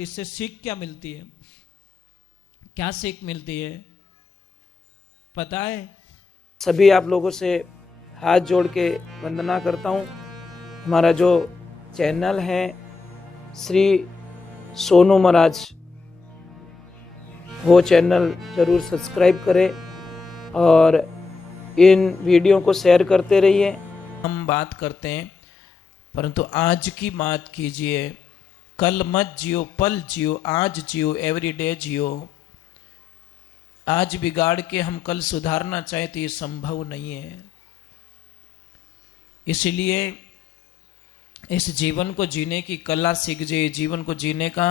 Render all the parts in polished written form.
महाराज इससे सीख क्या मिलती है? क्या सीख मिलती है पता है? सभी आप लोगों से हाथ जोड़ के वंदना करता हूँ। हमारा जो चैनल है श्री सोनू महाराज, वो चैनल जरूर सब्सक्राइब करें और इन वीडियो को शेयर करते रहिए। हम बात करते हैं, परंतु आज की बात कीजिए। कल मत जियो, पल जियो, आज जियो, एवरीडे जियो। आज बिगाड़ के हम कल सुधारना चाहे तो ये संभव नहीं है। इसलिए इस जीवन को जीने की कला सीख जाए। जीवन को जीने का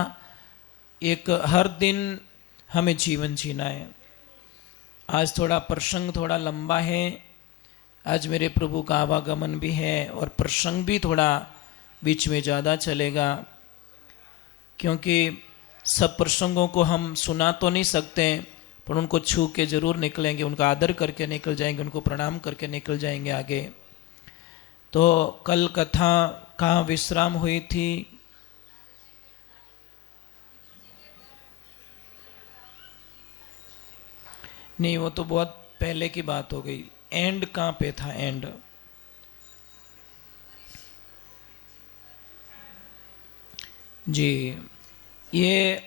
एक हर दिन हमें जीवन जीना है। आज थोड़ा प्रसंग थोड़ा लंबा है, आज मेरे प्रभु का आवागमन भी है और प्रसंग भी थोड़ा बीच में ज़्यादा चलेगा, क्योंकि सब प्रसंगों को हम सुना तो नहीं सकते, पर उनको छू के जरूर निकलेंगे, उनका आदर करके निकल जाएंगे, उनको प्रणाम करके निकल जाएंगे आगे। तो कल कथा कहाँ विश्राम हुई थी? नहीं, वो तो बहुत पहले की बात हो गई। एंड कहाँ पे था? एंड जी, ये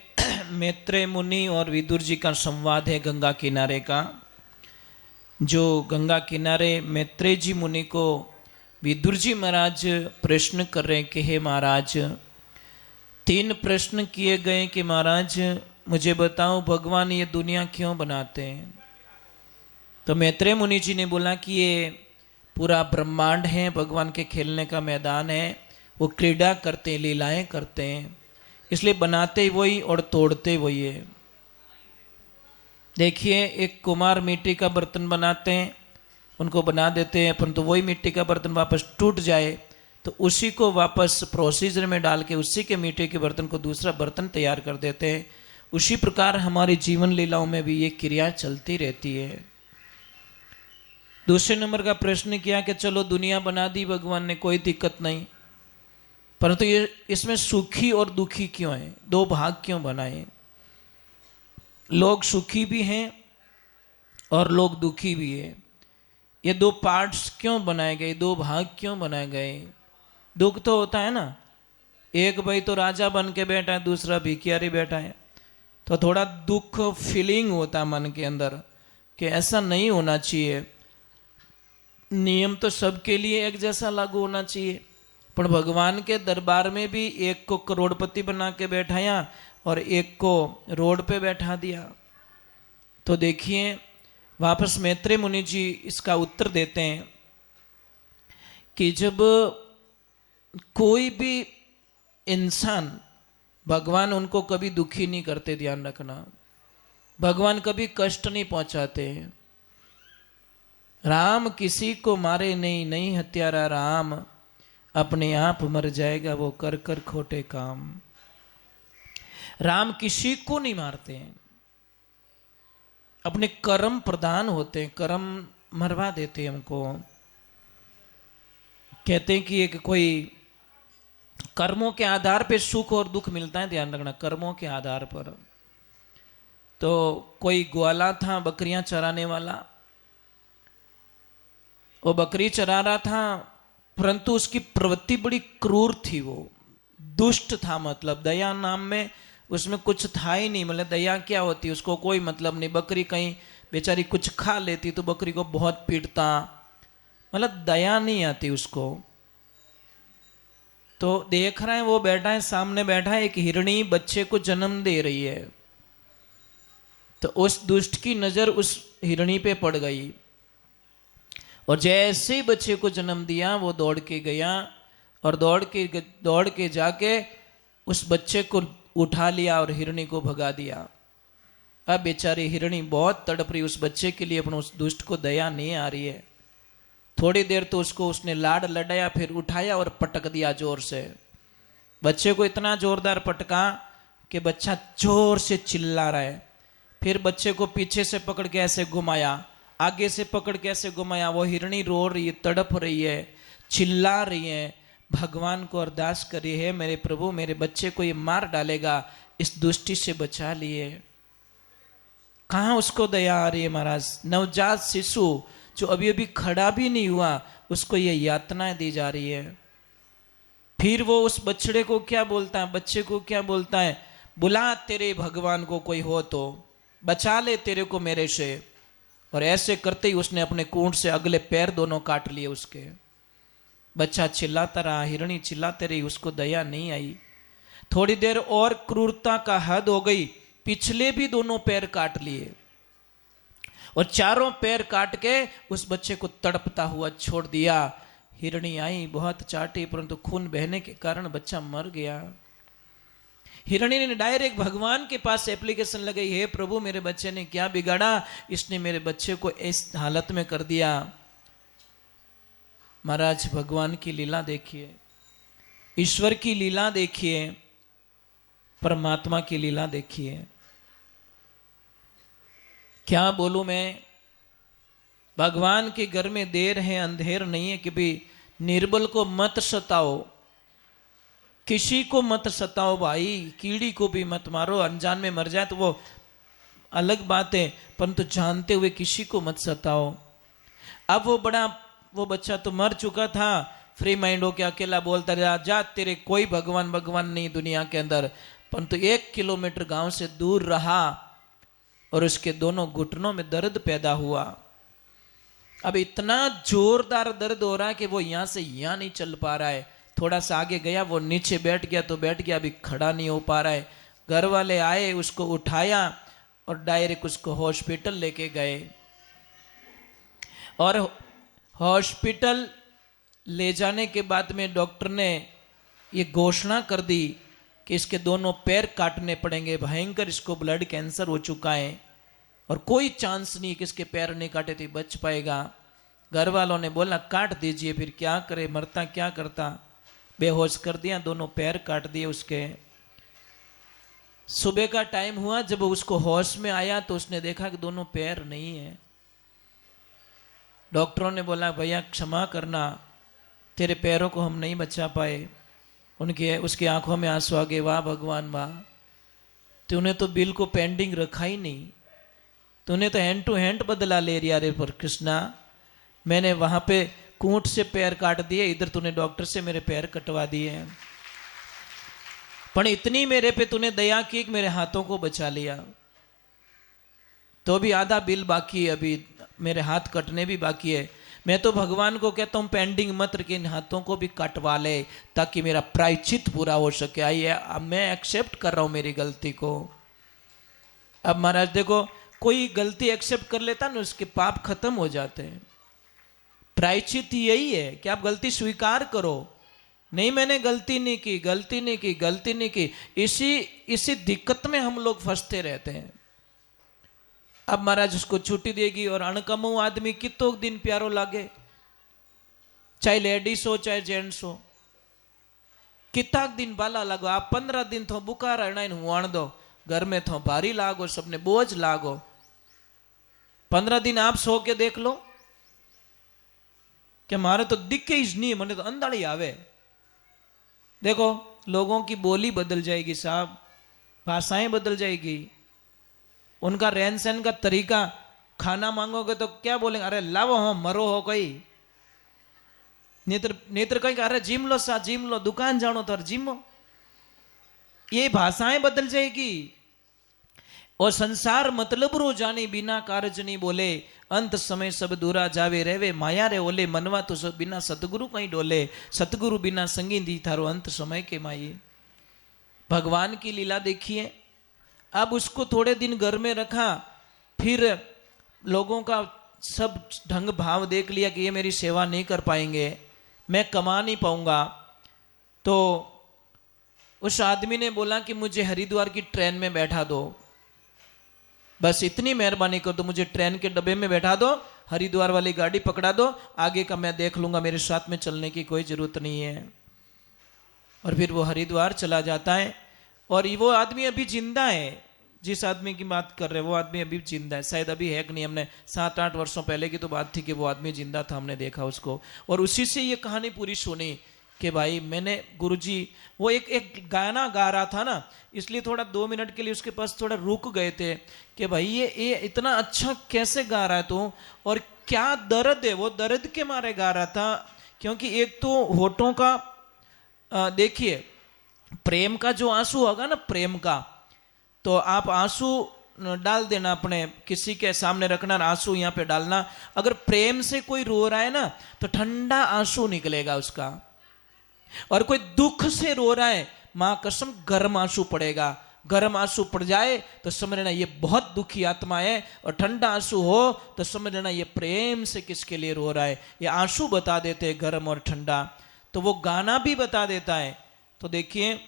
मैत्रेय मुनि और विदुर जी का संवाद है गंगा किनारे का। जो गंगा किनारे मैत्रेय जी मुनि को विदुर जी महाराज प्रश्न कर रहे हैं कि हे महाराज, 3 प्रश्न किए गए कि महाराज मुझे बताओ भगवान ये दुनिया क्यों बनाते हैं? तो मैत्रेय मुनि जी ने बोला कि ये पूरा ब्रह्मांड है, भगवान के खेलने का मैदान है, वो क्रीड़ा करते हैं, लीलाएं करते हैं, इसलिए बनाते वही और तोड़ते वही है। देखिए, एक कुम्हार मिट्टी का बर्तन बनाते हैं, उनको बना देते हैं, परंतु वही मिट्टी का बर्तन वापस टूट जाए तो उसी को वापस प्रोसीजर में डाल के उसी के मिट्टी के बर्तन को दूसरा बर्तन तैयार कर देते हैं। उसी प्रकार हमारी जीवन लीलाओं में भी ये क्रिया चलती रहती है। दूसरे नंबर का प्रश्न किया कि चलो दुनिया बना दी भगवान ने, कोई दिक्कत नहीं, परंतु ये इसमें सुखी और दुखी क्यों है? 2 भाग क्यों बनाए? लोग सुखी भी हैं और लोग दुखी भी है। ये 2 पार्ट्स क्यों बनाए गए? 2 भाग क्यों बनाए गए? दुख तो होता है ना, एक भाई तो राजा बन के बैठा है, दूसरा भिखियारी बैठा है, तो थोड़ा दुख फीलिंग होता है मन के अंदर कि ऐसा नहीं होना चाहिए। नियम तो सबके लिए एक जैसा लागू होना चाहिए, पर भगवान के दरबार में भी एक को करोड़पति बना के बैठाया और एक को रोड पे बैठा दिया। तो देखिए, वापस मैत्रेय मुनि जी इसका उत्तर देते हैं कि जब कोई भी इंसान, भगवान उनको कभी दुखी नहीं करते, ध्यान रखना, भगवान कभी कष्ट नहीं पहुंचाते। राम किसी को मारे नहीं, नहीं हत्यारा राम, अपने आप मर जाएगा वो कर कर खोटे काम। राम किसी को नहीं मारते हैं, अपने कर्म प्रदान होते हैं, कर्म मरवा देते हैं हमको। कहते हैं कि एक कोई कर्मों के आधार पे सुख और दुख मिलता है, ध्यान रखना, कर्मों के आधार पर। तो कोई ग्वाला था, बकरियां चराने वाला, वो बकरी चरा रहा था, परंतु उसकी प्रवृत्ति बड़ी क्रूर थी, वो दुष्ट था। मतलब दया नाम में उसमें कुछ था ही नहीं। मतलब दया क्या होती है उसको कोई मतलब नहीं। बकरी कहीं बेचारी कुछ खा लेती तो बकरी को बहुत पीटता, मतलब दया नहीं आती उसको। तो देख रहा है, वो बैठा है, सामने बैठा है एक हिरणी बच्चे को जन्म दे रही है, तो उस दुष्ट की नजर उस हिरणी पे पड़ गई और जैसे ही बच्चे को जन्म दिया वो दौड़ के गया और दौड़ के जाके उस बच्चे को उठा लिया और हिरणी को भगा दिया। अब बेचारी हिरणी बहुत तड़प रही उस बच्चे के लिए, अपने उस दुष्ट को दया नहीं आ रही है। थोड़ी देर तो उसको उसने लाड लडाया, फिर उठाया और पटक दिया जोर से। बच्चे को इतना जोरदार पटका कि बच्चा जोर से चिल्ला रहा है। फिर बच्चे को पीछे से पकड़ के ऐसे घुमाया, आगे से पकड़ के ऐसे घुमाया। वो हिरणी रो रही है, तड़प रही है, चिल्ला रही है, भगवान को अरदास करी है, मेरे प्रभु मेरे बच्चे को ये मार डालेगा, इस दुष्टि से बचा लिए। कहाँ उसको दया आ रही है महाराज। नवजात शिशु जो अभी अभी खड़ा भी नहीं हुआ, उसको ये यातनाएं दी जा रही है। फिर वो उस बछड़े को क्या बोलता है, बच्चे को क्या बोलता है, बुला तेरे भगवान को कोई हो तो, बचा ले तेरे को मेरे से। और ऐसे करते ही उसने अपने कूंट से अगले पैर दोनों काट लिए उसके। बच्चा चिल्लाता रहा, हिरणी चिल्लाते रही, उसको दया नहीं आई। थोड़ी देर और क्रूरता का हद हो गई, पिछले भी दोनों पैर काट लिए और चारों पैर काट के उस बच्चे को तड़पता हुआ छोड़ दिया। हिरणी आई, बहुत चाटी, परंतु खून बहने के कारण बच्चा मर गया। हिरणी ने डायरेक्ट भगवान के पास एप्लीकेशन लगाई, हे प्रभु मेरे बच्चे ने क्या बिगाड़ा, इसने मेरे बच्चे को इस हालत में कर दिया। महाराज भगवान की लीला देखिए, ईश्वर की लीला देखिए, परमात्मा की लीला देखिए। क्या बोलूं मैं, भगवान के घर में देर है अंधेर नहीं है कि भी निर्बल को मत सताओ, किसी को मत सताओ भाई, कीड़ी को भी मत मारो। अनजान में मर जाए तो वो अलग बात है, परंतु जानते हुए किसी को मत सताओ। अब वो बच्चा तो मर चुका था, फ्री माइंड होके अकेला बोलता रहा, जा तेरे कोई भगवान भगवान नहीं दुनिया के अंदर। परंतु 1 किलोमीटर गांव से दूर रहा और उसके दोनों घुटनों में दर्द पैदा हुआ। अब इतना जोरदार दर्द हो रहा है कि वो यहां से यहां नहीं चल पा रहा है। थोड़ा सा आगे गया, वो नीचे बैठ गया तो बैठ गया, अभी खड़ा नहीं हो पा रहा है। घर वाले आए, उसको उठाया और डायरेक्ट उसको हॉस्पिटल लेके गए। और हॉस्पिटल ले जाने के बाद में डॉक्टर ने ये घोषणा कर दी कि इसके दोनों पैर काटने पड़ेंगे, भयंकर इसको ब्लड कैंसर हो चुका है और कोई चांस नहीं कि इसके पैर नहीं काटे तो बच पाएगा। घर वालों ने बोला काट दीजिए, फिर क्या करे, मरता क्या करता। बेहोश कर दिया, दोनों पैर काट दिए उसके। सुबह का टाइम हुआ, जब उसको होश में आया तो उसने देखा कि दोनों पैर नहीं है। डॉक्टरों ने बोला भैया क्षमा करना, तेरे पैरों को हम नहीं बचा पाए। उसकी आंखों में आंसू आ गए, वाह भगवान वाह, तूने तो बिल को पेंडिंग रखा ही नहीं, तूने तो हैंड टू हैंड बदला ले रिया रे। पर कृष्णा, मैंने वहां पे कूंट से पैर काट दिए, इधर तूने डॉक्टर से मेरे पैर कटवा दिए। पर इतनी मेरे पे तूने दया की कि मेरे हाथों को बचा लिया। तो भी आधा बिल बाकी है, अभी मेरे हाथ कटने भी बाकी है। मैं तो भगवान को कहता हूं पेंडिंग मत रख, इन हाथों को भी कटवा ले ताकि मेरा प्रायश्चित पूरा हो सके। आइए, अब मैं एक्सेप्ट कर रहा हूं मेरी गलती को। अब महाराज देखो, कोई गलती एक्सेप्ट कर लेता ना, उसके पाप खत्म हो जाते हैं। प्रायश्चित यही है कि आप गलती स्वीकार करो, नहीं मैंने गलती नहीं की, गलती नहीं की, गलती नहीं की। इसी दिक्कत में हम लोग फंसते रहते हैं। अब महाराज उसको छुट्टी देगी और अणकमु आदमी कितो दिन प्यारो लागे, चाहे लेडीज हो चाहे जेंट्स हो, कितना दिन बाला लागो। आप 15 दिन थो बुकार हुआण दो, घर में थो भारी लागो, सबने बोझ लागो। 15 दिन आप सो के देख लो कि मारे तो दिखे ही नहीं, मने तो अंधाड़ी आवे। देखो लोगों की बोली बदल जाएगी साहब, भाषाएं बदल जाएगी, उनका रहन सहन का तरीका। खाना मांगोगे तो क्या बोलेंगे, अरे लावो हो, मरो हो कोई। नेत्र कहीं अरे जिम लो सा, जिम लो, दुकान जानो तो जिमो। ये भाषाएं बदल जाएगी। और संसार मतलब रो जानी बिना कारज नहीं बोले, अंत समय सब दूरा जावे रेवे, माया रे ओले मनवा तो सब बिना सतगुरु कहीं डोले, सतगुरु बिना संगी दी थारो अंत समय के माये। भगवान की लीला देखिए। अब उसको थोड़े दिन घर में रखा, फिर लोगों का सब ढंग भाव देख लिया कि ये मेरी सेवा नहीं कर पाएंगे, मैं कमा नहीं पाऊंगा। तो उस आदमी ने बोला कि मुझे हरिद्वार की ट्रेन में बैठा दो, बस इतनी मेहरबानी कर दो, मुझे ट्रेन के डब्बे में बैठा दो, हरिद्वार वाली गाड़ी पकड़ा दो, आगे का मैं देख लूंगा, मेरे साथ में चलने की कोई जरूरत नहीं है। और फिर वो हरिद्वार चला जाता है। और वो आदमी अभी जिंदा है, जिस आदमी की बात कर रहे हैं वो आदमी अभी जिंदा है, शायद अभी है कि नहीं, हमने 7-8 वर्षों पहले की तो बात थी कि वो आदमी जिंदा था, हमने देखा उसको। और उसी से ये कहानी पूरी सुनी कि भाई मैंने गुरुजी, वो एक गाना गा रहा था ना, इसलिए थोड़ा 2 मिनट के लिए उसके पास थोड़ा रुक गए थे कि भाई ये इतना अच्छा कैसे गा रहा है तू, और क्या दर्द है, वो दर्द के मारे गा रहा था। क्योंकि एक तो होठों का देखिए, प्रेम का जो आंसू होगा ना, प्रेम का, तो आप आंसू डाल देना, अपने किसी के सामने रखना, आंसू यहाँ पे डालना। अगर प्रेम से कोई रो रहा है ना, तो ठंडा आंसू निकलेगा उसका। और कोई दुख से रो रहा है, मां कसम गर्म आंसू पड़ेगा। गर्म आंसू पड़ जाए तो समझ लेना ये बहुत दुखी आत्मा है, और ठंडा आंसू हो तो समझ लेना ये प्रेम से किसके लिए रो रहा है। ये आंसू बता देते हैं गर्म और ठंडा, तो वो गाना भी बता देता है। तो देखिए,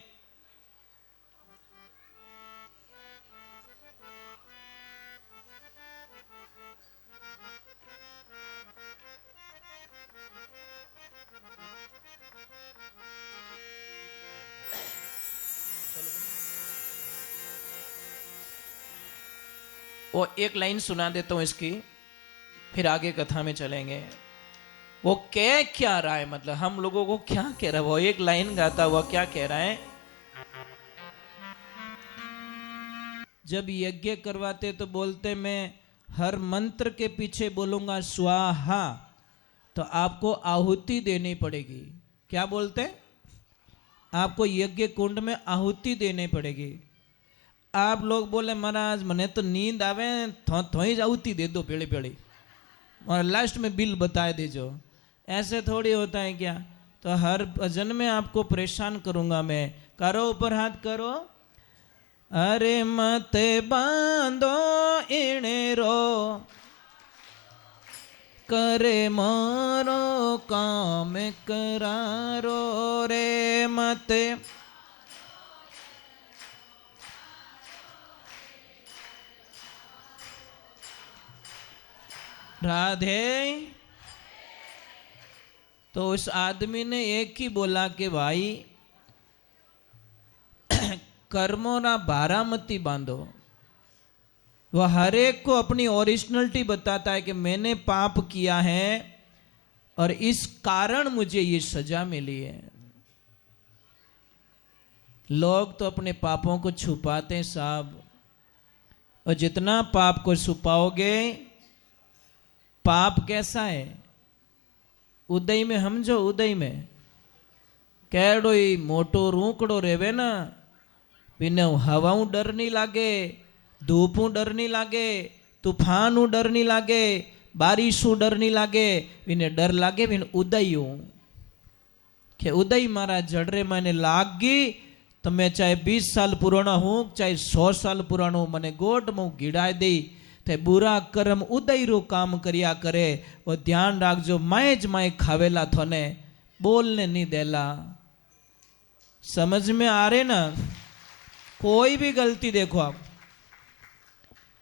वो एक लाइन सुना देता हूं इसकी, फिर आगे कथा में चलेंगे। वो कह क्या रहा है, मतलब हम लोगों को क्या कह रहा है, वो एक लाइन गाता हुआ क्या कह रहा है। जब यज्ञ करवाते तो बोलते मैं हर मंत्र के पीछे बोलूंगा स्वाहा, तो आपको आहुति देनी पड़ेगी। क्या बोलते, आपको यज्ञ कुंड में आहुति देनी पड़ेगी। आप लोग बोले महाराज मने तो नींद आवे, थोड़ी आहुति दे दो पेड़ी पेड़ी, और लास्ट में बिल बता दीजो। ऐसे थोड़ी होता है क्या। तो हर भजन में आपको परेशान करूंगा मैं। करो ऊपर हाथ करो। अरे मत बांधो इणेरो, करे मारो काम करारो रे मत। राधे। तो उस आदमी ने एक ही बोला कि भाई कर्मों ना भारा मती बांधो। वह हर एक को अपनी ओरिजिनलिटी बताता है कि मैंने पाप किया है और इस कारण मुझे ये सजा मिली है। लोग तो अपने पापों को छुपाते हैं साहब, और जितना पाप को छुपाओगे, पाप कैसा है, उदय में समझो, उदय में कैडो मोटो रूकड़ो रेवे ना, बिना हवाऊं डर नहीं लागे, धूपों डर नहीं लागे, तूफानों डर नहीं लागे, बारिशों डर नहीं लागे, बिने डर लागे बिन उदय हूं कि उदय मारा जड़रे मैंने लाग गई, तो मैं चाहे 20 साल पुराना हूं चाहे 100 साल पुराना हूं, मैंने गोट मुंह गिड़ाए दे, ते बुरा कर्म उदय रो काम करिया करे। वो ध्यान राखजो, माए ज माए खावेला थोने बोलने नहीं देला। समझ में आ रहे ना। कोई भी गलती देखो आप,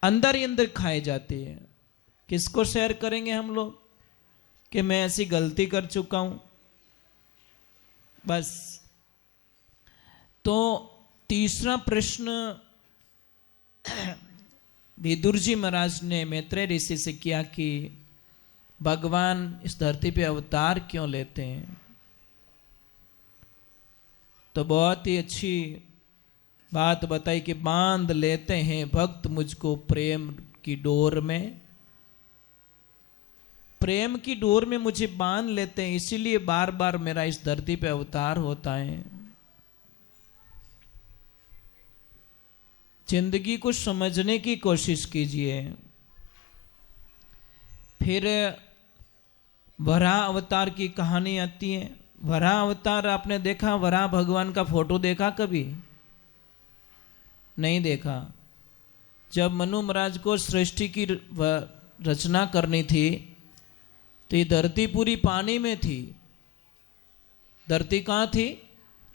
अंदर ही अंदर खाए जाती है। किसको शेयर करेंगे हम लोग कि मैं ऐसी गलती कर चुका हूं। बस। तो तीसरा प्रश्न विदुर जी महाराज ने मैत्रेय ऋषि से किया कि भगवान इस धरती पे अवतार क्यों लेते हैं। तो बहुत ही अच्छी बात बताई कि बांध लेते हैं भक्त मुझको प्रेम की डोर में, प्रेम की डोर में मुझे बांध लेते हैं, इसीलिए बार बार मेरा इस धरती पे अवतार होता है। जिंदगी को समझने की कोशिश कीजिए। फिर वराह अवतार की कहानी आती है। वराह अवतार आपने देखा, वराह भगवान का फोटो देखा कभी? नहीं देखा। जब मनु महाराज को सृष्टि की रचना करनी थी तो ये धरती पूरी पानी में थी। धरती कहाँ थी?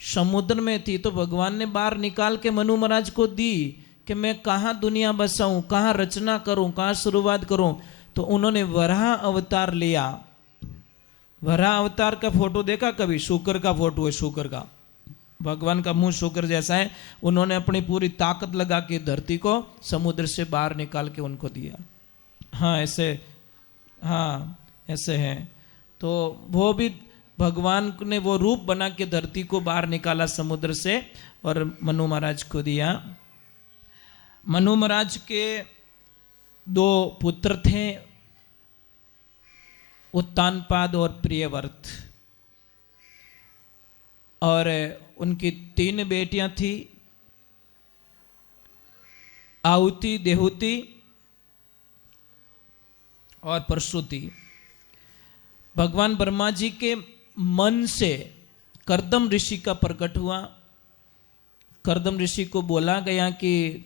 समुद्र में थी। तो भगवान ने बाहर निकाल के मनु महाराज को दी कि मैं कहाँ दुनिया बसाऊं, कहाँ रचना करूं, कहाँ शुरुआत करूं। तो उन्होंने वराह अवतार लिया। वराह अवतार का फोटो देखा कभी? शुक्र का फोटो है, शुक्र का। भगवान का मुंह शुक्र जैसा है। उन्होंने अपनी पूरी ताकत लगा के धरती को समुद्र से बाहर निकाल के उनको दिया। हाँ ऐसे, हाँ ऐसे है। तो वो भी भगवान ने वो रूप बना के धरती को बाहर निकाला समुद्र से और मनु महाराज को दिया। मनु महाराज के 2 पुत्र थे, उत्तानपाद और प्रियव्रत, और उनकी 3 बेटियां थी, आहुति, देहुति और प्रसूति। भगवान ब्रह्मा जी के मन से कर्दम ऋषि का प्रकट हुआ। कर्दम ऋषि को बोला गया कि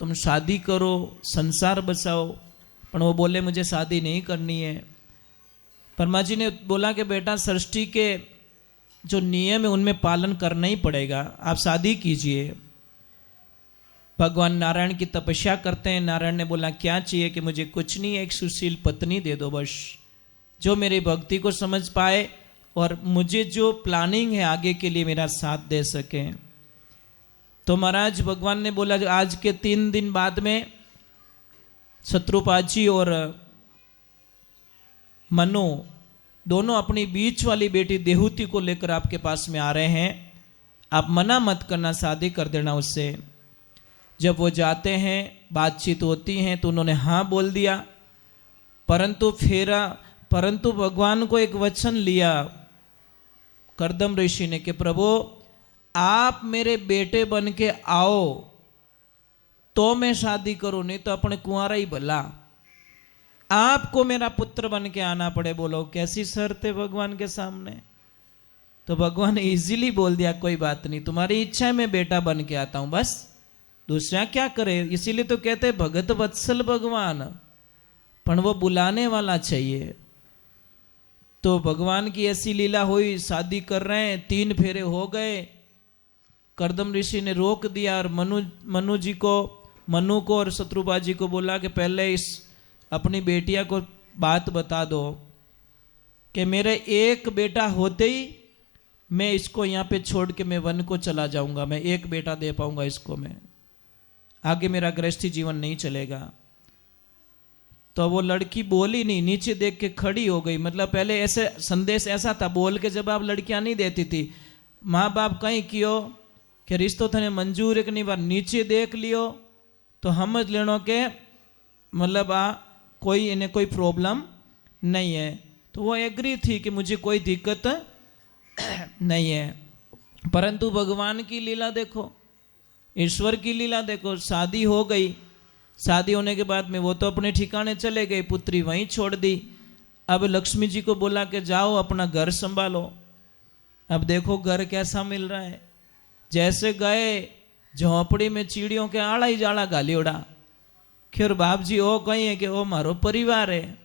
तुम शादी करो, संसार बसाओ, पर वो बोले मुझे शादी नहीं करनी है। ब्रह्मा जी ने बोला कि बेटा सृष्टि के जो नियम है उनमें पालन करना ही पड़ेगा, आप शादी कीजिए। भगवान नारायण की तपस्या करते हैं। नारायण ने बोला क्या चाहिए? कि मुझे कुछ नहीं, एक सुशील पत्नी दे दो बस, जो मेरी भक्ति को समझ पाए और मुझे जो प्लानिंग है आगे के लिए मेरा साथ दे सके। तो महाराज भगवान ने बोला आज के 3 दिन बाद में शत्रुपाद जी और मनु दोनों अपनी बीच वाली बेटी देहुति को लेकर आपके पास में आ रहे हैं, आप मना मत करना, शादी कर देना उससे। जब वो जाते हैं, बातचीत होती हैं, तो उन्होंने हाँ बोल दिया, परंतु भगवान को एक वचन लिया कर्दम ऋषि ने कि प्रभु आप मेरे बेटे बन के आओ तो मैं शादी करूं, नहीं तो अपने कुंवारा ही भला, आपको मेरा पुत्र बन के आना पड़े। बोलो कैसी शर्त है भगवान के सामने। तो भगवान ने इजीली बोल दिया कोई बात नहीं, तुम्हारी इच्छा है मैं बेटा बन के आता हूं, बस दूसरा क्या करे। इसीलिए तो कहते हैं भगत वत्सल भगवान, पर वो बुलाने वाला चाहिए। तो भगवान की ऐसी लीला हुई, शादी कर रहे हैं, 3 फेरे हो गए। कर्दम ऋषि ने रोक दिया और मनु को और शत्रुपाद जी को बोला कि पहले इस अपनी बेटिया को बात बता दो कि मेरे एक बेटा होते ही मैं इसको यहाँ पे छोड़ के मैं वन को चला जाऊंगा, मैं एक बेटा दे पाऊंगा इसको, मैं आगे मेरा गृहस्थी जीवन नहीं चलेगा। तो वो लड़की बोली नहीं, नीचे देख के खड़ी हो गई। मतलब पहले ऐसे संदेश ऐसा था, बोल के जवाब लड़कियां नहीं देती थी। माँ बाप कहीं कियो कि रिश्तो थने मंजूर एक नहीं बार नीचे देख लियो तो समझ लेनो के मतलब कोई इन्हें कोई प्रॉब्लम नहीं है। तो वो एग्री थी कि मुझे कोई दिक्कत नहीं है। परंतु भगवान की लीला देखो, ईश्वर की लीला देखो, शादी हो गई। शादी होने के बाद में वो तो अपने ठिकाने चले गए, पुत्री वहीं छोड़ दी। अब लक्ष्मी जी को बोला कि जाओ अपना घर संभालो। अब देखो घर कैसा मिल रहा है। जैसे गए झोंपड़ी में चिड़ियों के आड़ा ही जाड़ा गाली उड़ा। खैर बाप जी ओ कही है कि ओ मारो परिवार है।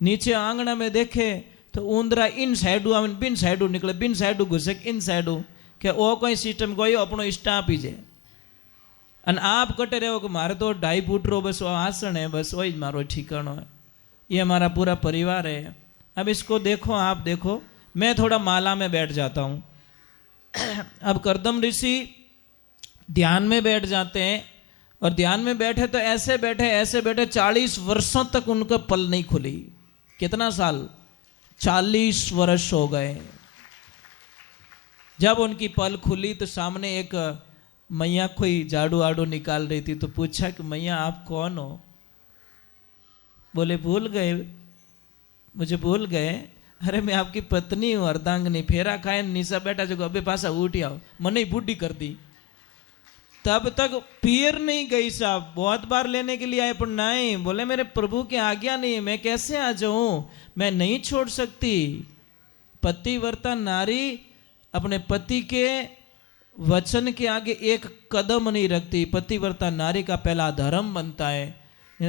नीचे आंगना में देखे तो ऊंदरा इन साइडू आवे बिन साइडू निकले, बिन साइडू घुसे इन साइडू के ओ कोई सिस्टम कोई अपनो स्टाफ ही जे। અને આપ કટે રહ્યો કે મારે તો 2.5 ફૂટ રો બસ આસણ है, बस वही मारो ठिकानो है, ये हमारा पूरा परिवार है। अब इसको देखो, आप देखो, मैं थोड़ा माला में बैठ जाता हूँ। अब कर्दम ऋषि ध्यान में बैठ जाते हैं और ध्यान में बैठे तो ऐसे बैठे 40 वर्षों तक उनका पल नहीं खुली। कितना साल? 40 वर्ष हो गए। जब उनकी पल खुली तो सामने एक मैया कोई झाड़ू आड़ू निकाल रही थी। तो पूछा कि मैया आप कौन हो? बोले भूल गए, मुझे भूल गए। अरे मैं आपकी पत्नी हूँ अर्धांगनी। फेरा खाए नीचा बैठा जो अबे पासा उठी आओ, मन ही बूढ़ी कर दी। तब तक पीर नहीं गई साहब, बहुत बार लेने के लिए आए पर नहीं। बोले मेरे प्रभु की आज्ञा नहीं, मैं कैसे आ जाऊं, मैं नहीं छोड़ सकती। पतिव्रता नारी अपने पति के वचन के आगे एक कदम नहीं रखती। पतिव्रता नारी का पहला धर्म बनता है।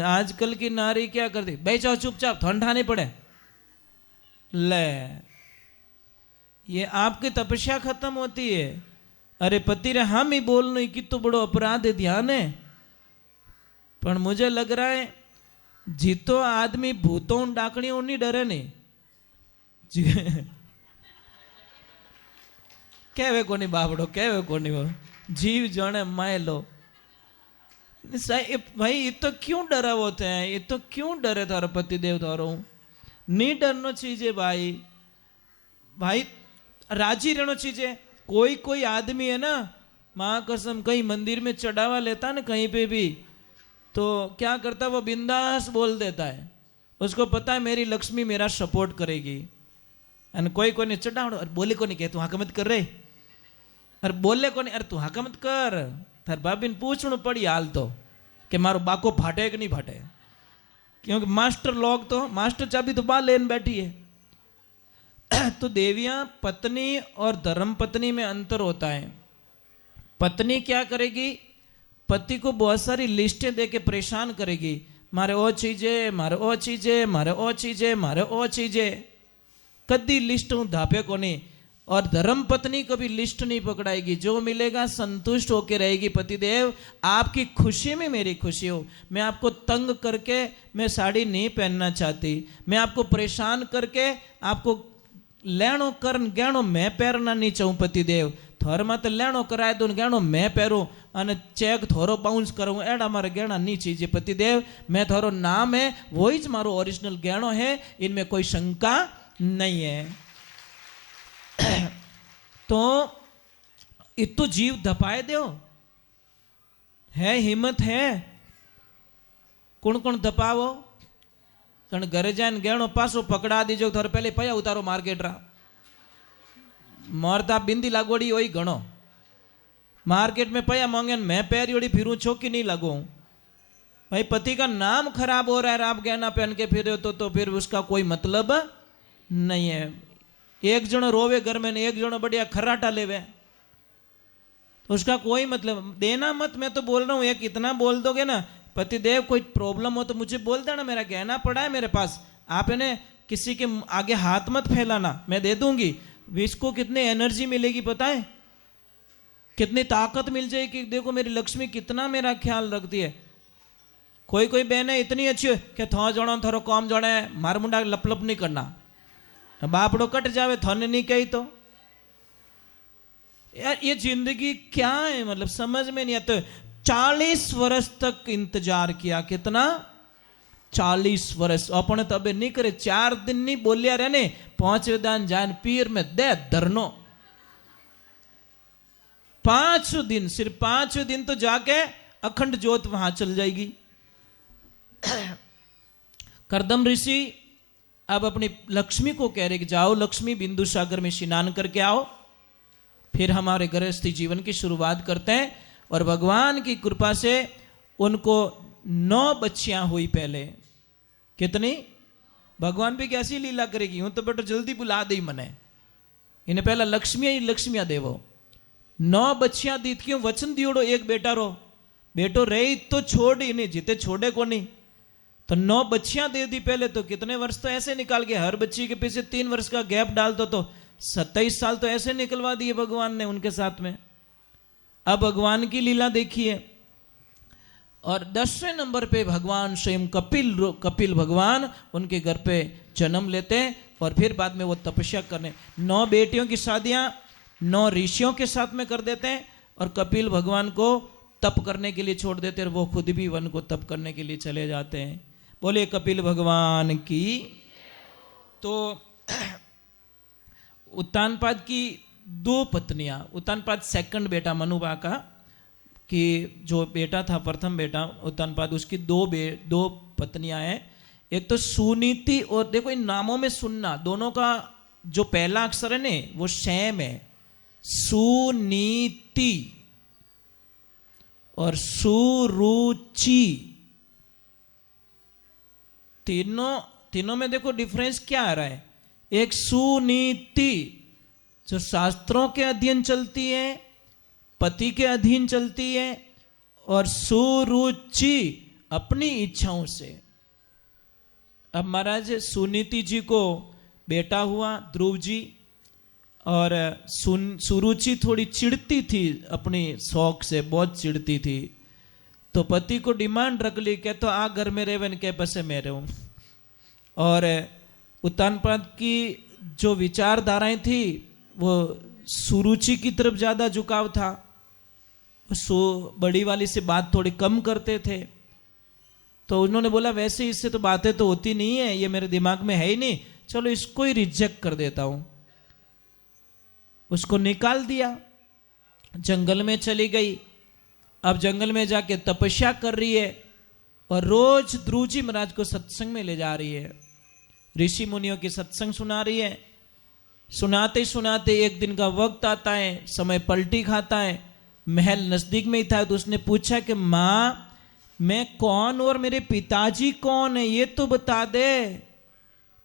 आजकल की नारी क्या करती, भाई जाओ चुपचाप, ठंडा नहीं पड़े। ले ये आपकी तपस्या खत्म होती है। अरे पति रे हम ही बोल नहीं कि तो बड़ो अपराध है, ध्यान है। पर मुझे लग रहा है जीतो आदमी भूतों डाकणियों नहीं डरे नहीं। कहवे कोनी बाबड़ो, कहवे कोनी वो जीव जाने माय लो। भाई ये तो क्यों डरा होते हैं, ये तो क्यों डरे थारो पति देव थारो? नहीं डरना चाहिए भाई। भाई राजी रहना चाहिए। कोई कोई आदमी है ना, माँ कसम कहीं मंदिर में चढ़ावा लेता ना कहीं पे भी, तो क्या करता वो बिंदास बोल देता है, उसको पता है मेरी लक्ष्मी मेरा सपोर्ट करेगी। અને કોઈ કોઈને ચડાવડો, અરે બોલે કોને કે તું હાક મત કર રે, અરે બોલે કોને, અરે તું હાક મત કર, તાર ભાભીને પૂછવું પડી હાલ તો કે મારો બાકો ફાટે કે नहीं फाटे, क्योंकि मास्टर लोग तो मास्टर चाबी तो बाहर लेन बैठी है। तो देवियां पत्नी और धर्म पत्नी में अंतर होता है। पत्नी क्या करेगी, पति को बहुत सारी लिस्टें दे के परेशान करेगी, मारे ओ चीजे, मारे ओ चीजे, मारे ओ चीजे, मारे ओ चीजे, कदी लिस्ट हूँ धापे को नहीं। और धर्म पत्नी कभी लिस्ट नहीं पकड़ाएगी, जो मिलेगा संतुष्ट होकर रहेगी। पतिदेव आपकी खुशी में मेरी खुशी हो, मैं आपको तंग करके मैं साड़ी नहीं पहनना चाहती, मैं आपको परेशान करके आपको लेणो कर गहणो मैं पहनना नहीं चाहूँ। पतिदेव थोर मत लेणो कराए दो गहणो मैं पहरूँ અને ચેક થોરો બાઉન્સ કરું એડા મારે ગહેણા नहीं चाहिए। पतिदेव मैं थोरो नाम है वही ज मारो ओरिजिनल गहणो है, इनमें कोई शंका नहीं है। तो इतो जीव धपाए दो है, हिम्मत है, कौन कौन धपावो कारण घरे जाए गहणो पासो पकड़ा दीजो, थोड़े पहले पया उतारो मार्केट रा मरता बिंदी लागोड़ी वही घणो मार्केट में पया मांगे मैं पैर ओड़ी फिरूं छो कि नहीं लगो। भाई पति का नाम खराब हो रहा है, आप गहना पहन के फिर तो फिर उसका कोई मतलब नहीं है। एक जनो रोवे घर में, एक जनो बढ़िया खर्राटा लेवे, तो उसका कोई मतलब देना मत। मैं तो बोल रहा हूँ एक इतना बोल दोगे ना, पतिदेव कोई प्रॉब्लम हो तो मुझे बोल देना, मेरा गहना पड़ा है मेरे पास, आप इन्हें किसी के आगे हाथ मत फैलाना, मैं दे दूंगी। इसको कितनी एनर्जी मिलेगी पता है, कितनी ताकत मिल जाएगी। देखो मेरी लक्ष्मी कितना मेरा ख्याल रखती है। कोई कोई बहन है इतनी अच्छी है कि थो जणो थोड़ो कम जणे मार मुंडा लपलप नहीं करना, बापड़ो कट जावे थोने नहीं कही तो यार ये जिंदगी क्या है, मतलब समझ में नहीं आता। 40 वर्ष तक इंतजार किया, कितना 40 वर्ष अपन तो अबे नहीं करे, 4 दिन नहीं बोलिया रहने 5 दान जान पीर में दे धरनो, 5 दिन, सिर्फ 5 दिन तो जाके अखंड ज्योत वहां चल जाएगी। करदम ऋषि अब अपनी लक्ष्मी को कह रहे कि जाओ लक्ष्मी बिंदु सागर में स्नान करके आओ, फिर हमारे गृहस्थी जीवन की शुरुआत करते हैं। और भगवान की कृपा से उनको 9 बच्चियां हुई पहले। कितनी? भगवान भी कैसी लीला करेगी, हूं तो बेटा जल्दी बुला दी मने, इन्हें पहला लक्ष्मियां ही लक्ष्मियां देवो। 9 बच्चियां दी, क्यों वचन दियोड़ो एक बेटा रो, बेटो रही तो छोड़ ही नहीं, जीते छोड़े को नहीं। तो 9 बच्चियां दे दी पहले, तो कितने वर्ष तो ऐसे निकाल के, हर बच्ची के पीछे 3 वर्ष का गैप डाल दो तो 27 साल तो ऐसे निकलवा दिए भगवान ने उनके साथ में। अब भगवान की लीला देखिए। और 10वें नंबर पे भगवान स्वयं कपिल भगवान उनके घर पे जन्म लेते हैं, और फिर बाद में वो तपस्या करने 9 बेटियों की शादियां 9 ऋषियों के साथ में कर देते हैं, और कपिल भगवान को तप करने के लिए छोड़ देते हैं, और वो खुद भी वन को तप करने के लिए चले जाते हैं। बोले कपिल भगवान की। तो उत्तानपाद की 2 पत्नियां, उत्तानपाद सेकंड बेटा मनुबा का, कि जो बेटा था प्रथम बेटा उत्तानपाद, उसकी 2 पत्नियां हैं। एक तो सुनीति, और देखो इन नामों में सुनना, दोनों का जो पहला अक्षर है ने वो सेम है, सुनीति और सुरुचि। तीनों में देखो डिफरेंस क्या आ रहा है। एक सुनीति जो शास्त्रों के अधीन चलती है, पति के अधीन चलती है, और सुरुचि अपनी इच्छाओं से। अब महाराज सुनीति जी को बेटा हुआ ध्रुव जी, और सुरुचि थोड़ी चिढ़ती थी अपनी शौक से, बहुत चिढ़ती थी, तो पति को डिमांड रख ली कि तो आ घर में रेवन के पैसे में रहूं। और उत्तानपाद की जो विचारधाराएं थी वो सुरुचि की तरफ ज़्यादा झुकाव था, बड़ी वाली से बात थोड़ी कम करते थे। तो उन्होंने बोला वैसे इससे तो बातें तो होती नहीं है, ये मेरे दिमाग में है ही नहीं, चलो इसको ही रिजेक्ट कर देता हूँ। उसको निकाल दिया, जंगल में चली गई। अब जंगल में जाके तपस्या कर रही है और रोज ध्रुव जी महाराज को सत्संग में ले जा रही है, ऋषि मुनियों की सत्संग सुना रही है। सुनाते सुनाते एक दिन का वक्त आता है, समय पलटी खाता है, महल नजदीक में ही था। तो उसने पूछा कि माँ मैं कौन और मेरे पिताजी कौन है, ये तो बता दे।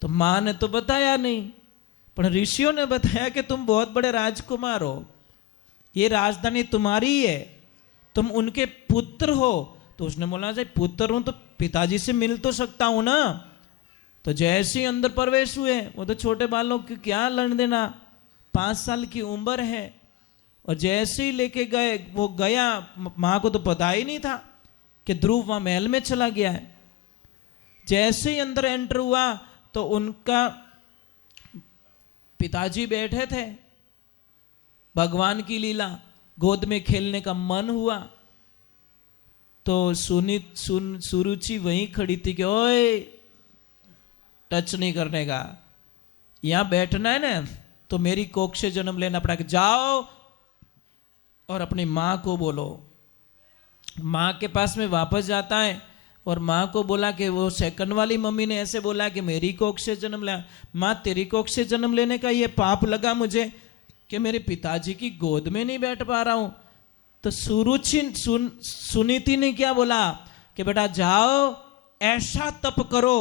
तो माँ ने तो बताया नहीं, पर ऋषियों ने बताया कि तुम बहुत बड़े राजकुमार हो, ये राजधानी तुम्हारी है, तुम उनके पुत्र हो। तो उसने बोला जी पुत्र हूं तो पिताजी से मिल तो सकता हूं ना। तो जैसे ही अंदर प्रवेश हुए, वो तो छोटे बालों की क्या लड़ देना, 5 साल की उम्र है। और जैसे ही लेके गए, वो गया, माँ को तो पता ही नहीं था कि ध्रुव वहां महल में चला गया है। जैसे ही अंदर एंटर हुआ तो उनका पिताजी बैठे थे, भगवान की लीला, गोद में खेलने का मन हुआ। तो सुरुचि वहीं खड़ी थी कि ओए टच नहीं करने का, यहां बैठना है ना तो मेरी कोख से जन्म लेना पड़ेगा, जाओ और अपनी माँ को बोलो। माँ के पास में वापस जाता है और माँ को बोला कि वो सेकंड वाली मम्मी ने ऐसे बोला कि मेरी कोख से जन्म लिया। माँ तेरी कोख से जन्म लेने का ये पाप लगा मुझे कि मेरे पिताजी की गोद में नहीं बैठ पा रहा हूं। तो सुनीति ने क्या बोला कि बेटा जाओ ऐसा तप करो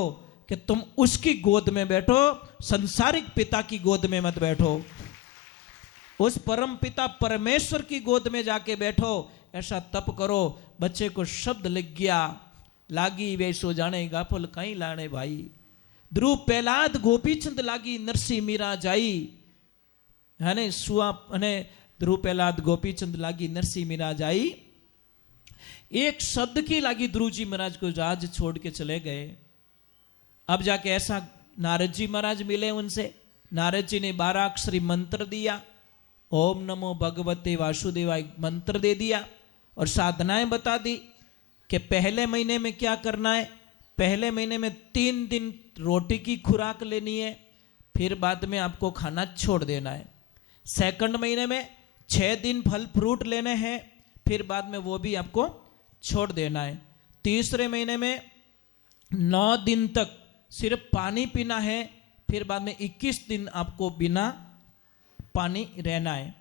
कि तुम उसकी गोद में बैठो, संसारिक पिता की गोद में मत बैठो, उस परम पिता परमेश्वर की गोद में जाके बैठो, ऐसा तप करो। बच्चे को शब्द लग गया, लागी वे सो जाने गाफल कहीं लाने भाई, ध्रुव प्रहलाद गोपीचंद लागी नरसिंह मीरा जाई, है ने सुआ ने ध्रुव प्रहलाद गोपीचंद लागी नरसिंह मीरा जाई। एक शब्द की लागी ध्रुव जी महाराज को राज छोड़ के चले गए। अब जाके ऐसा नारद जी महाराज मिले उनसे, नारद जी ने 12 अक्षरी मंत्र दिया, ओम नमो भगवते वासुदेवाय मंत्र दे दिया और साधनाएं बता दी कि पहले महीने में क्या करना है। पहले महीने में 3 दिन रोटी की खुराक लेनी है, फिर बाद में आपको खाना छोड़ देना है। सेकंड महीने में 6 दिन फल फ्रूट लेने हैं, फिर बाद में वो भी आपको छोड़ देना है। तीसरे महीने में 9 दिन तक सिर्फ पानी पीना है, फिर बाद में 21 दिन आपको बिना पानी रहना है।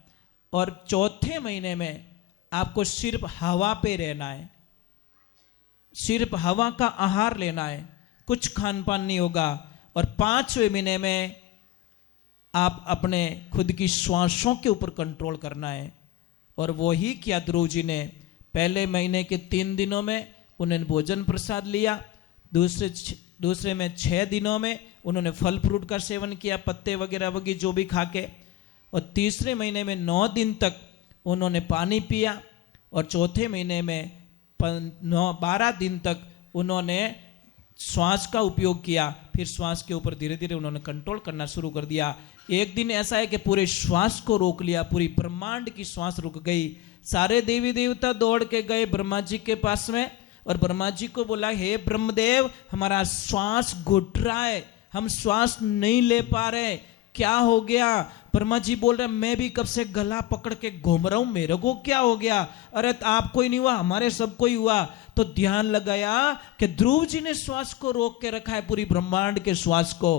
और चौथे महीने में आपको सिर्फ हवा पे रहना है, सिर्फ हवा का आहार लेना है, कुछ खान पान नहीं होगा। और 5वें महीने में आप अपने खुद की श्वासों के ऊपर कंट्रोल करना है। और वो ही किया ध्रुव जी ने। पहले महीने के 3 दिनों में उन्होंने भोजन प्रसाद लिया, दूसरे में 6 दिनों में उन्होंने फल फ्रूट का सेवन किया, पत्ते वगैरह वगैरह जो भी खा के, और तीसरे महीने में 9 दिन तक उन्होंने पानी पिया, और चौथे महीने में 12 दिन तक उन्होंने श्वास का उपयोग किया। फिर श्वास के ऊपर धीरे धीरे उन्होंने कंट्रोल करना शुरू कर दिया। एक दिन ऐसा है कि पूरे श्वास को रोक लिया, पूरी ब्रह्मांड की श्वास रुक गई। सारे देवी देवता दौड़ के गए ब्रह्मा जी के पास में, और ब्रह्मा जी को बोला हे ब्रह्मदेव हमारा श्वास घुट रहा है, हम श्वास नहीं ले पा रहे, क्या हो गया। ब्रह्मा जी बोल रहे मैं भी कब से गला पकड़ के घूम रहा हूं, मेरे को क्या हो गया। अरे आपको ही नहीं हुआ, हमारे सबको ही हुआ। तो ध्यान लगाया कि ध्रुव जी ने श्वास को रोक के रखा है, पूरी ब्रह्मांड के श्वास को।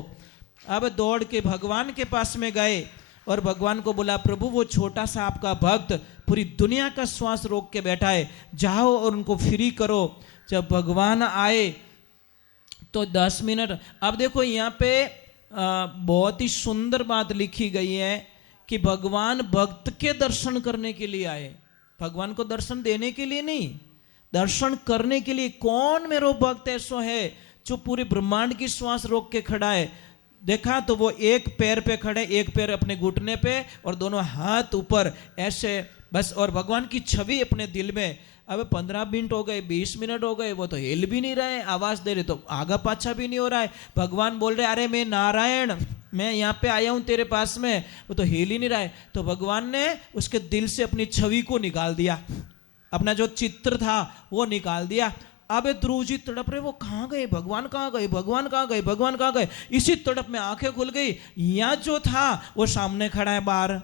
अब दौड़ के भगवान के पास में गए और भगवान को बोला प्रभु वो छोटा सा आपका भक्त पूरी दुनिया का श्वास रोक के बैठा है, जाओ और उनको फ्री करो। जब भगवान आए तो 10 मिनट। अब देखो यहाँ पे बहुत ही सुंदर बात लिखी गई है कि भगवान भक्त के दर्शन करने के लिए आए, भगवान को दर्शन देने के लिए नहीं, दर्शन करने के लिए। कौन मेरो भक्त ऐसा है जो पूरे ब्रह्मांड की श्वास रोक के खड़ा है। देखा तो वो एक पैर पे खड़े, एक पैर अपने घुटने पे और दोनों हाथ ऊपर ऐसे बस, और भगवान की छवि अपने दिल में। अब 15 मिनट हो गए, 20 मिनट हो गए, वो तो हिल भी नहीं रहे, आवाज दे रहे तो आगा पाछा भी नहीं हो रहा है। भगवान बोल रहे अरे मैं नारायण, मैं यहाँ पे आया हूँ तेरे पास में, वो तो हिल ही नहीं रहा है। तो भगवान ने उसके दिल से अपनी छवि को निकाल दिया, अपना जो चित्र था वो निकाल दिया। अब ध्रुव जी तड़प रहे, वो कहाँ गए, भगवान कहाँ गए, भगवान कहाँ गए, भगवान कहाँ गए। इसी तड़प में आंखें खुल गई, यहाँ जो था वो सामने खड़ा है बाहर,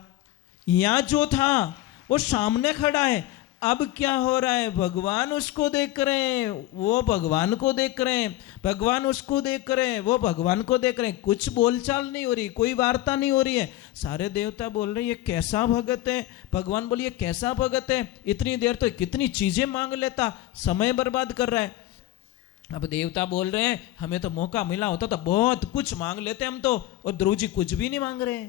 यहाँ जो था वो सामने खड़ा है, अब क्या हो रहा है, भगवान उसको देख रहे हैं, वो भगवान को देख रहे हैं, भगवान उसको देख रहे हैं, वो भगवान को देख रहे हैं, कुछ बोलचाल नहीं हो रही, कोई वार्ता नहीं हो रही है। सारे देवता बोल रहे हैं ये कैसा भगत है, भगवान बोलिए कैसा भगत है, इतनी देर तो कितनी चीजें मांग लेता, समय बर्बाद कर रहा है। अब देवता बोल रहे हैं हमें तो मौका मिला होता तो बहुत कुछ मांग लेते हम तो, और ध्रुव जी कुछ भी नहीं मांग रहे,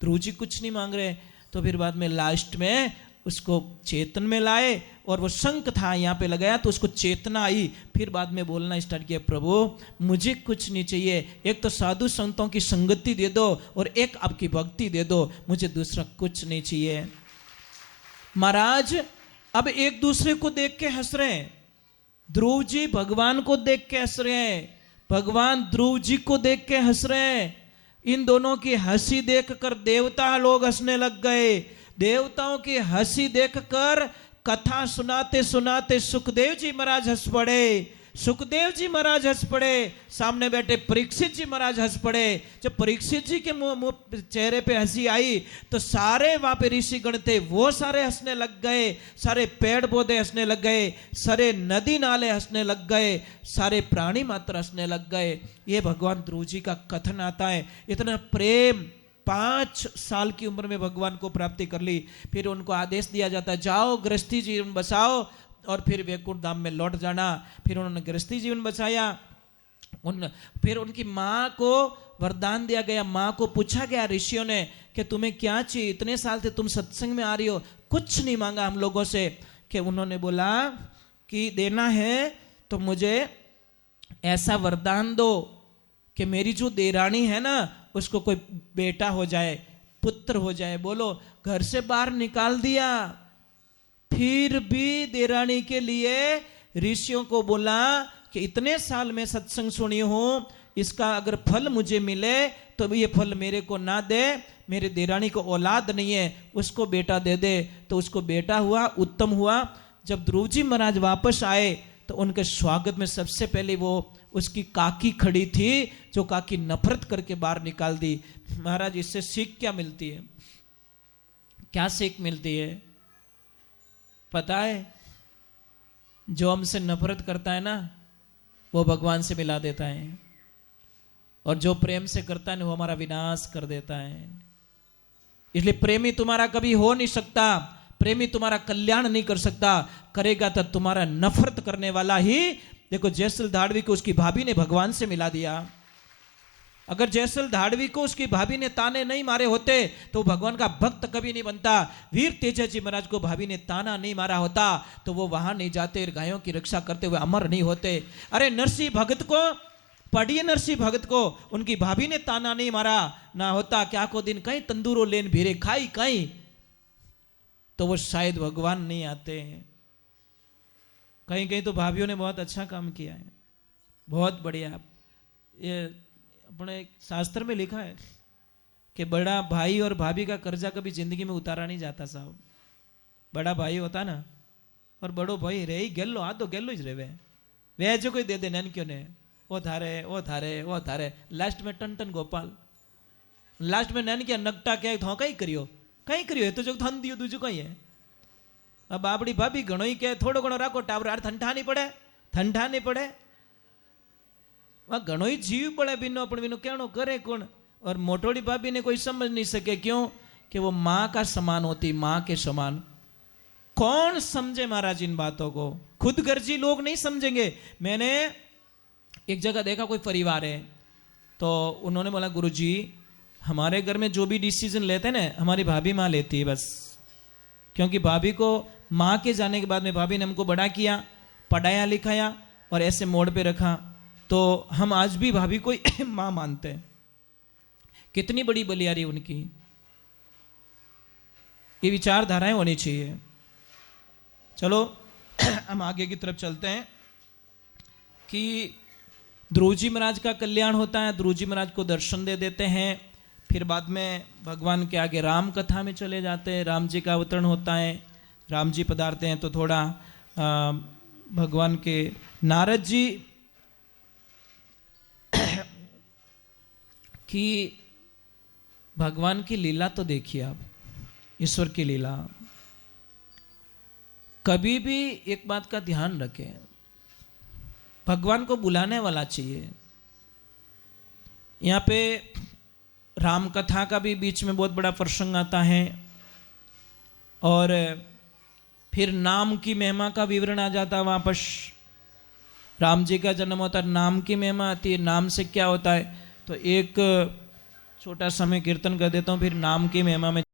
ध्रुव जी कुछ नहीं मांग रहे। तो फिर बाद में लास्ट में उसको चेतन में लाए, और वो शंख था यहाँ पे लगाया तो उसको चेतना आई। फिर बाद में बोलना स्टार्ट किया, प्रभु मुझे कुछ नहीं चाहिए, एक तो साधु संतों की संगति दे दो और एक आपकी भक्ति दे दो, मुझे दूसरा कुछ नहीं चाहिए। महाराज अब एक दूसरे को देख के हंस रहे हैं, ध्रुव जी भगवान को देख के हंस रहे हैं, भगवान ध्रुव जी को देख के हंस रहे हैं। इन दोनों की हंसी देखकर देवता लोग हंसने लग गए। देवताओं की हंसी देखकर कथा सुनाते सुनाते सुखदेव जी महाराज हंस पड़े, सुखदेव जी महाराज हंस पड़े, सामने बैठे परीक्षित जी महाराज हंस पड़े। जब परीक्षित जी के मुंह चेहरे पे हंसी आई तो सारे वहां पे ऋषिगण थे वो सारे हंसने लग गए, सारे पेड़ पौधे हंसने लग गए, सारे नदी नाले हंसने लग गए, सारे प्राणी मात्र हंसने लग गए। ये भगवान ध्रुव जी का कथन आता है। इतना प्रेम, 5 साल की उम्र में भगवान को प्राप्ति कर ली। फिर उनको आदेश दिया जाता है जाओ गृहस्थी जीवन बसाओ और फिर वैकुंठ धाम में लौट जाना। फिर उन्होंने गृहस्थी जीवन बचाया। फिर उनकी माँ को वरदान दिया गया, माँ को पूछा गया ऋषियों ने कि तुम्हें क्या चाहिए, इतने साल से तुम सत्संग में आ रही हो, कुछ नहीं मांगा हम लोगों से। कि उन्होंने बोला कि देना है तो मुझे ऐसा वरदान दो कि मेरी जो देरानी है ना उसको कोई बेटा हो जाए, पुत्र हो जाए। बोलो, घर से बाहर निकाल दिया, फिर भी देरानी के लिए ऋषियों को बोला कि इतने साल में सत्संग सुनी हूं, इसका अगर फल मुझे मिले तो ये फल मेरे को ना दे, मेरे देरानी को औलाद नहीं है, उसको बेटा दे दे। तो उसको बेटा हुआ, उत्तम हुआ। जब ध्रुव जी महाराज वापस आए तो उनके स्वागत में सबसे पहले वो उसकी काकी खड़ी थी, जो काकी नफरत करके बाहर निकाल दी। महाराज इससे सीख क्या मिलती है, क्या सीख मिलती है पता है? जो हमसे नफरत करता है ना वो भगवान से मिला देता है, और जो प्रेम से करता है ना वो हमारा विनाश कर देता है। इसलिए प्रेमी तुम्हारा कभी हो नहीं सकता, प्रेमी तुम्हारा कल्याण नहीं कर सकता, करेगा तो तुम्हारा नफरत करने वाला ही। देखो जयसल धाड़वी को उसकी भाभी ने भगवान से मिला दिया। अगर जयसल धाड़वी को उसकी भाभी ने ताने नहीं मारे होते तो भगवान का भक्त कभी नहीं बनता। वीर तेजा जी महाराज को भाभी ने ताना नहीं मारा होता तो वो वहां नहीं जाते, गायों की रक्षा करते हुए अमर नहीं होते। अरे नरसिंह भगत को पढ़िए, नरसिंह भगत को उनकी भाभी ने ताना नहीं मारा ना होता, क्या को दिन कहीं तंदूरो लेन भीरे खाई कहीं, तो वो शायद भगवान नहीं आते। कहीं कहीं तो भाभीयों ने बहुत अच्छा काम किया है, बहुत बढ़िया। ये अपने शास्त्र में लिखा है कि बड़ा भाई और भाभी का कर्जा कभी जिंदगी में उतारा नहीं जाता साहब। बड़ा भाई होता ना और बड़ो भाई रे ही गेलो, आ तो गेलो ही रेवे, वे जो कोई दे दे नैन क्यों ने, वो थारे वो थारे वो थारे, लास्ट में टन टन गोपाल, लास्ट में नैन क्या नगटा क्या थो कहीं करियो है तो जो थन दियो दूजो कहीं है। अब आपड़ी भाभी घणो ही के थोड़ो घणो राखो टावर यार ठंडा नहीं पड़े वह घणो ही जीव पड़े बिनो पण बिनो कहनो करे कौन। और मोटोड़ी भाभी ने कोई समझ नहीं सके, क्यों कि वो माँ का समान होती, माँ के समान। कौन समझे महाराज इन बातों को, खुद गर्जी लोग नहीं समझेंगे। मैंने एक जगह देखा कोई परिवार है तो उन्होंने बोला गुरुजी हमारे घर में जो भी डिसीजन लेते हैं ना हमारी भाभी माँ लेती है बस, क्योंकि भाभी को माँ के जाने के बाद में भाभी ने हमको बड़ा किया, पढ़ाया लिखाया और ऐसे मोड़ पे रखा, तो हम आज भी भाभी को माँ मानते हैं। कितनी बड़ी बलियारी उनकी। ये विचारधाराएं होनी चाहिए। चलो हम आगे की तरफ चलते हैं कि ध्रुव जी महाराज का कल्याण होता है, ध्रुव जी महाराज को दर्शन दे देते हैं। फिर बाद में भगवान के आगे राम कथा में चले जाते हैं, राम जी का अवतरण होता है, राम जी पधारते हैं। तो थोड़ा भगवान के नारद जी कि भगवान की लीला तो देखिए आप, ईश्वर की लीला। कभी भी एक बात का ध्यान रखें, भगवान को बुलाने वाला चाहिए। यहाँ पे राम कथा का भी बीच में बहुत बड़ा प्रसंग आता है, और फिर नाम की महिमा का विवरण आ जाता है। वापस राम जी का जन्म होता है, नाम की महिमा आती है, नाम से क्या होता है। तो एक छोटा सा मैं कीर्तन कर देता हूँ, फिर नाम की महिमा में